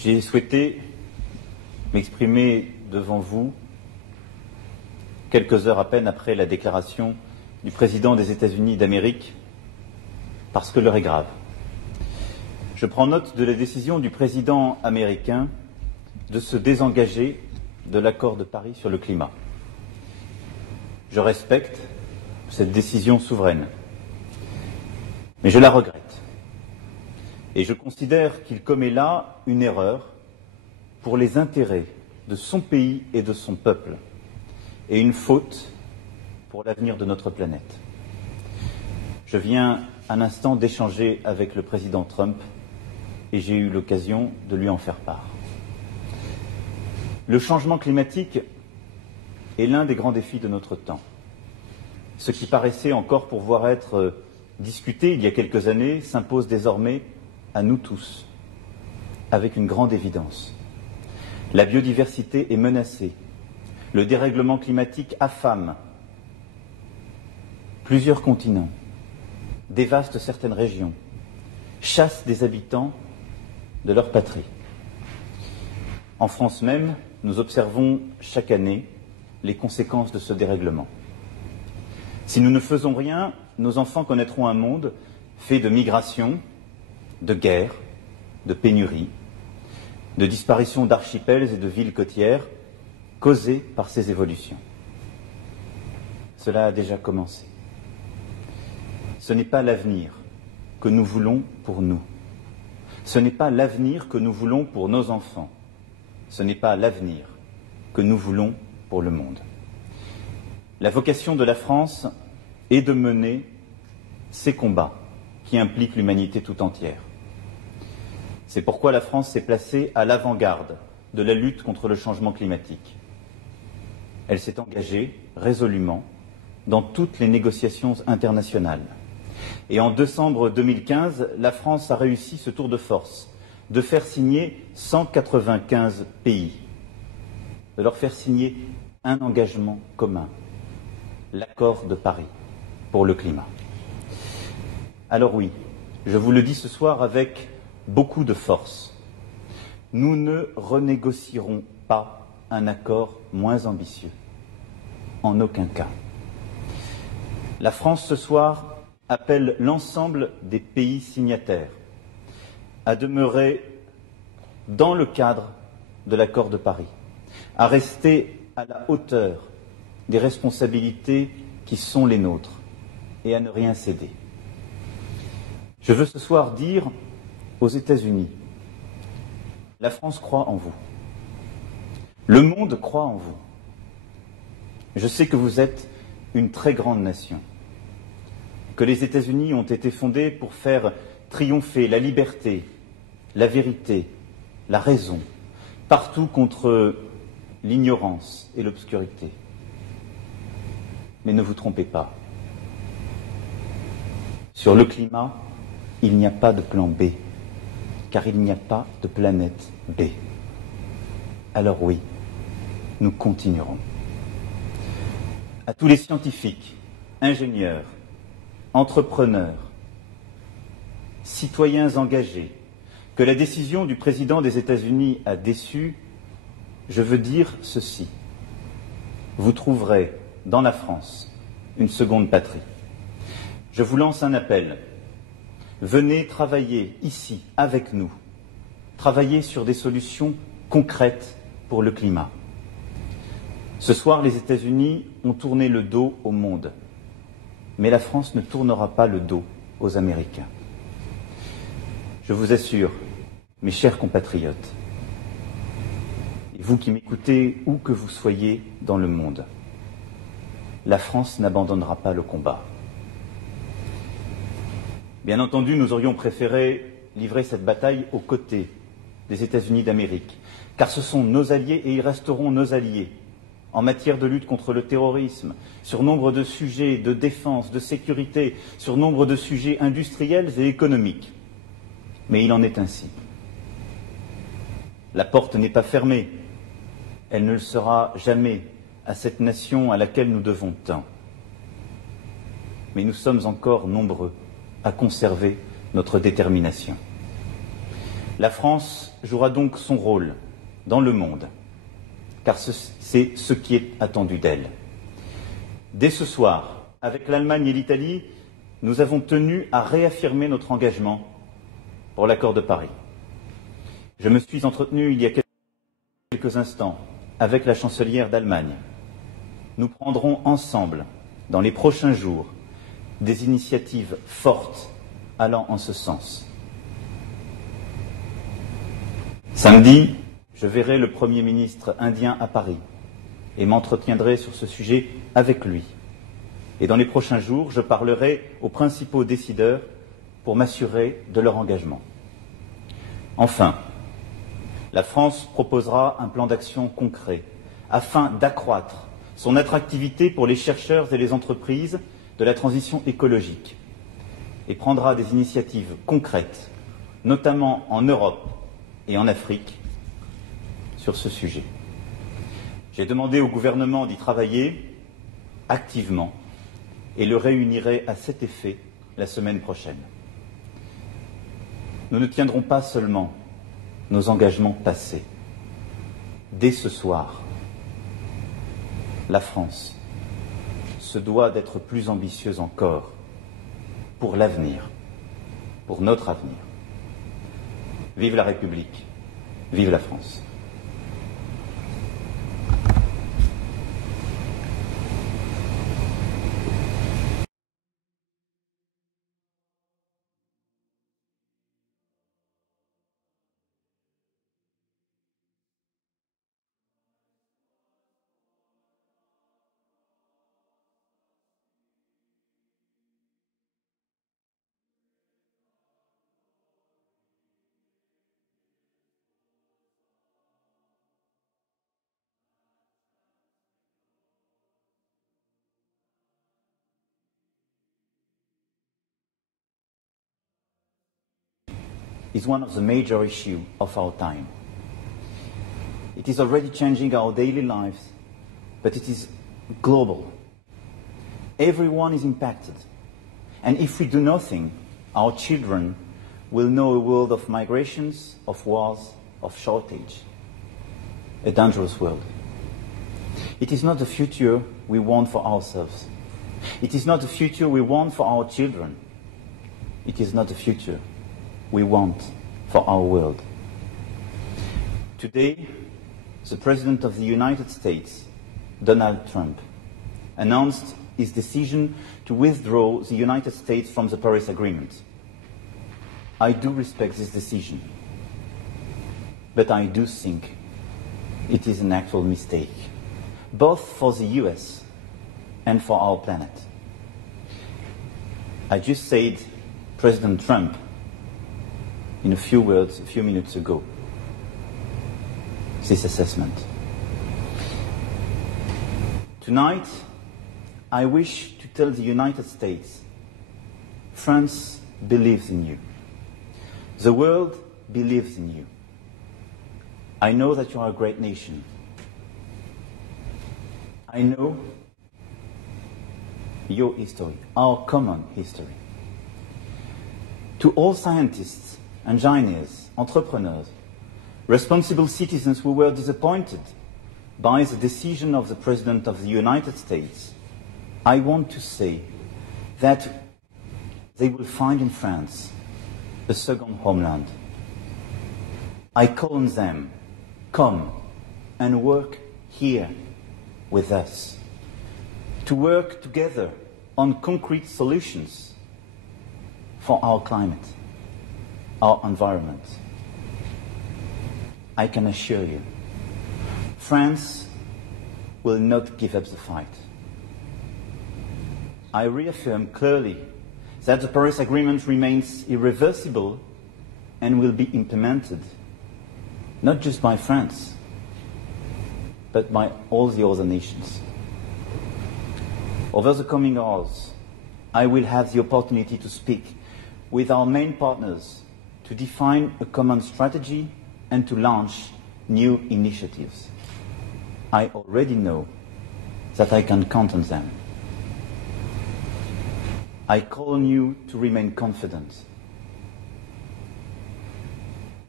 J'ai souhaité m'exprimer devant vous quelques heures à peine après la déclaration du président des États-Unis d'Amérique, parce que l'heure est grave. Je prends note de la décision du président américain de se désengager de l'accord de Paris sur le climat. Je respecte cette décision souveraine, mais je la regrette. Et je considère qu'il commet là une erreur pour les intérêts de son pays et de son peuple, et une faute pour l'avenir de notre planète. Je viens un instant d'échanger avec le président Trump et j'ai eu l'occasion de lui en faire part. Le changement climatique est l'un des grands défis de notre temps. Ce qui paraissait encore pouvoir être discuté il y a quelques années s'impose désormais à nous tous, avec une grande évidence. La biodiversité est menacée. Le dérèglement climatique affame plusieurs continents, dévaste certaines régions, chasse des habitants de leur patrie. En France même, nous observons chaque année les conséquences de ce dérèglement. Si nous ne faisons rien, nos enfants connaîtront un monde fait de migration, de guerres, de pénuries, de disparition d'archipels et de villes côtières causées par ces évolutions. Cela a déjà commencé. Ce n'est pas l'avenir que nous voulons pour nous. Ce n'est pas l'avenir que nous voulons pour nos enfants. Ce n'est pas l'avenir que nous voulons pour le monde. La vocation de la France est de mener ces combats qui impliquent l'humanité tout entière. C'est pourquoi la France s'est placée à l'avant-garde de la lutte contre le changement climatique. Elle s'est engagée résolument dans toutes les négociations internationales. Et en décembre 2015, la France a réussi ce tour de force de faire signer 195 pays, de leur faire signer un engagement commun, l'accord de Paris pour le climat. Alors oui, je vous le dis ce soir avec beaucoup de force. Nous ne renégocierons pas un accord moins ambitieux. En aucun cas. La France, ce soir, appelle l'ensemble des pays signataires à demeurer dans le cadre de l'accord de Paris, à rester à la hauteur des responsabilités qui sont les nôtres et à ne rien céder. Je veux ce soir dire aux États-Unis, la France croit en vous. Le monde croit en vous. Je sais que vous êtes une très grande nation, que les États-Unis ont été fondés pour faire triompher la liberté, la vérité, la raison, partout contre l'ignorance et l'obscurité. Mais ne vous trompez pas. Sur le climat, il n'y a pas de plan B, car il n'y a pas de planète B. Alors oui, nous continuerons. À tous les scientifiques, ingénieurs, entrepreneurs, citoyens engagés, que la décision du président des États-Unis a déçu, je veux dire ceci. Vous trouverez dans la France une seconde patrie. Je vous lance un appel. Venez travailler ici avec nous, travailler sur des solutions concrètes pour le climat. Ce soir, les États-Unis ont tourné le dos au monde, mais la France ne tournera pas le dos aux Américains. Je vous assure, mes chers compatriotes, et vous qui m'écoutez où que vous soyez dans le monde, la France n'abandonnera pas le combat. Bien entendu, nous aurions préféré livrer cette bataille aux côtés des États-Unis d'Amérique, car ce sont nos alliés et ils resteront nos alliés en matière de lutte contre le terrorisme, sur nombre de sujets de défense, de sécurité, sur nombre de sujets industriels et économiques. Mais il en est ainsi. La porte n'est pas fermée. Elle ne le sera jamais à cette nation à laquelle nous devons tant. Mais nous sommes encore nombreux à conserver notre détermination. La France jouera donc son rôle dans le monde, car c'est ce qui est attendu d'elle. Dès ce soir, avec l'Allemagne et l'Italie, nous avons tenu à réaffirmer notre engagement pour l'accord de Paris. Je me suis entretenu il y a quelques instants avec la chancelière d'Allemagne. Nous prendrons ensemble, dans les prochains jours, des initiatives fortes allant en ce sens. Samedi, je verrai le Premier ministre indien à Paris et m'entretiendrai sur ce sujet avec lui. Et dans les prochains jours, je parlerai aux principaux décideurs pour m'assurer de leur engagement. Enfin, la France proposera un plan d'action concret afin d'accroître son attractivité pour les chercheurs et les entreprises de la transition écologique et prendra des initiatives concrètes, notamment en Europe et en Afrique, sur ce sujet. J'ai demandé au gouvernement d'y travailler activement et le réunirai à cet effet la semaine prochaine. Nous ne tiendrons pas seulement nos engagements passés. Dès ce soir, la France se doit d'être plus ambitieuse encore pour l'avenir, pour notre avenir. Vive la République, vive la France. Is one of the major issues of our time. It is already changing our daily lives, but it is global. Everyone is impacted. And if we do nothing, our children will know a world of migrations, of wars, of shortage. A dangerous world. It is not the future we want for ourselves. It is not the future we want for our children. It is not the future we want for our world. Today, the President of the United States, Donald Trump, announced his decision to withdraw the United States from the Paris Agreement. I do respect this decision, but I do think it is an actual mistake, both for the US and for our planet. I just said President Trump in a few words a few minutes ago this assessment. Tonight, I wish to tell the United States, France believes in you. The world believes in you. I know that you are a great nation. I know your history, our common history. To all scientists, engineers, entrepreneurs, responsible citizens who were disappointed by the decision of the President of the United States, I want to say that they will find in France a second homeland. I call on them, come and work here with us, to work together on concrete solutions for our climate, our environment. I can assure you, France will not give up the fight. I reaffirm clearly that the Paris Agreement remains irreversible and will be implemented, not just by France, but by all the other nations. Over the coming hours, I will have the opportunity to speak with our main partners to define a common strategy and to launch new initiatives. I already know that I can count on them. I call on you to remain confident.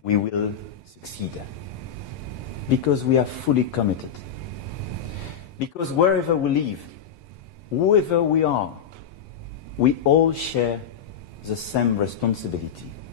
we will succeed. Because we are fully committed. Because wherever we live, whoever we are, we all share the same responsibility.